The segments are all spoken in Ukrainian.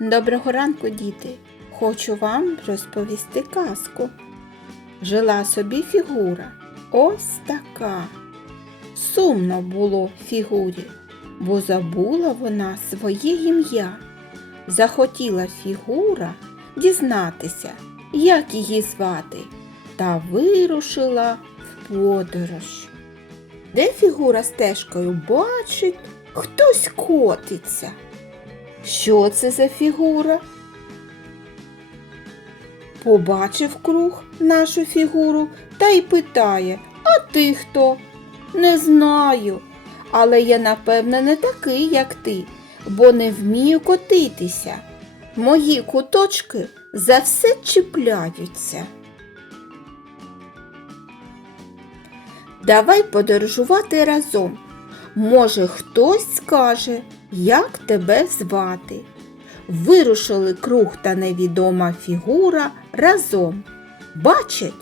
Доброго ранку, діти! Хочу вам розповісти казку. Жила собі фігура. Ось така. Сумно було фігурі, бо забула вона своє ім'я. Захотіла фігура дізнатися, як її звати, та вирушила в подорож. Де фігура стежкою бачить, хтось котиться. Що це за фігура? Побачив круг нашу фігуру та й питає, а ти хто? Не знаю, але я, напевне, не такий, як ти, бо не вмію котитися. Мої куточки за все чіпляються. Давай подорожувати разом. Може, хтось скаже, як тебе звати. Вирушили круг та невідома фігура разом. Бачать,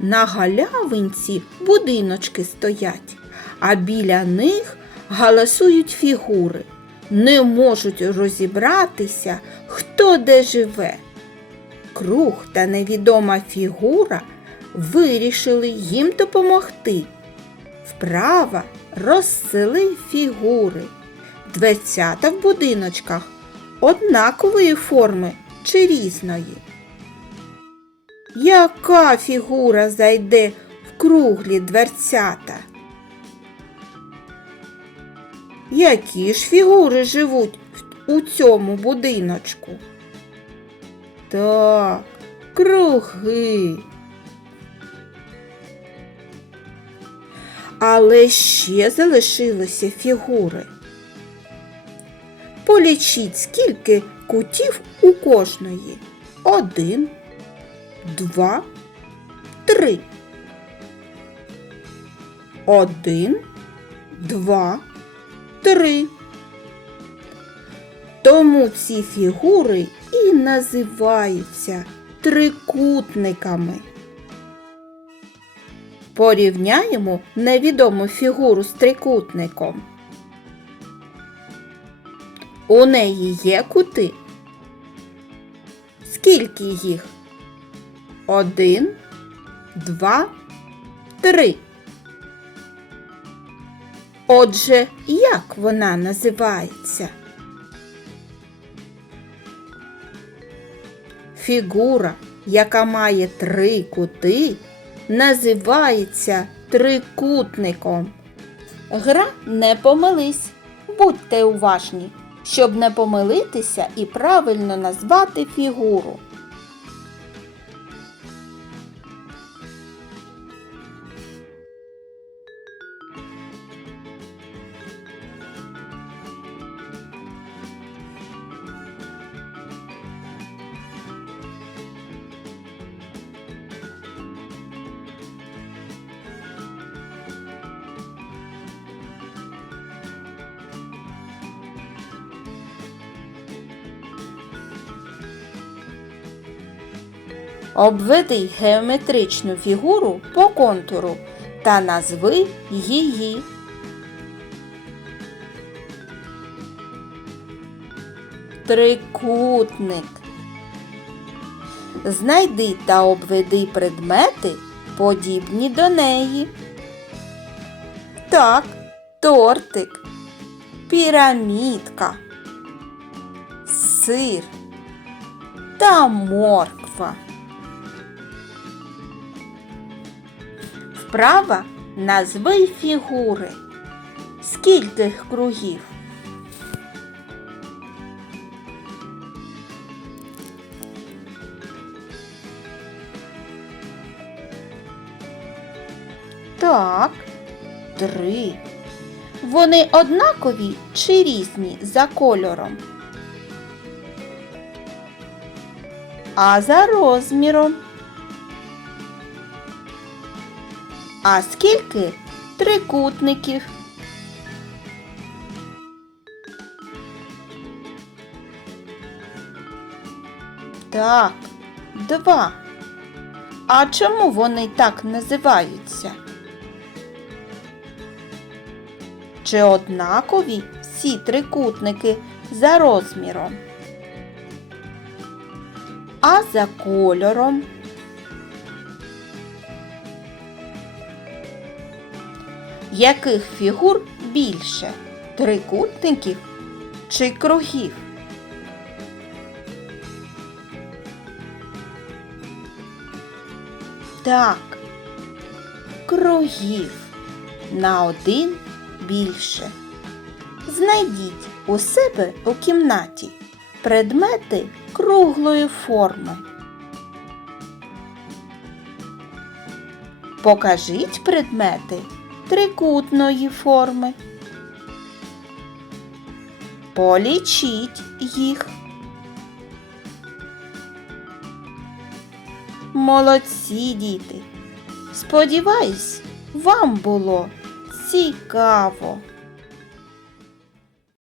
на галявинці будиночки стоять, а біля них галасують фігури. Не можуть розібратися, хто де живе. Круг та невідома фігура вирішили їм допомогти. Вправа розсели фігури. Дверцята в будиночках однакової форми чи різної. Яка фігура зайде в круглі дверцята? Які ж фігури живуть у цьому будиночку? Так, круги. Але ще залишилися фігури. Полічіть, скільки кутів у кожної. Один, два, три. Один, два, три. Тому ці фігури і називаються трикутниками. Порівняємо невідому фігуру з трикутником. У неї є кути. Скільки їх? Один, два, три. Отже, як вона називається? Фігура, яка має три кути, називається трикутником. Гра не помились. Будьте уважні, щоб не помилитися і правильно назвати фігуру. Обведи геометричну фігуру по контуру та назви її. Трикутник. Знайди та обведи предмети, подібні до неї. Так, тортик, пірамідка, сир та морква. Вправа назви фігури. Скільки кругів? Так, три. Вони однакові чи різні за кольором? А за розміром? А скільки трикутників? Так, два. А чому вони так називаються? Чи однакові всі трикутники за розміром? А за кольором. Яких фігур більше? Трикутників чи кругів? Так, кругів на один більше. Знайдіть у себе у кімнаті предмети круглої форми. Покажіть предмети трикутної форми. Полічіть їх. Молодці діти. Сподіваюсь, вам було цікаво.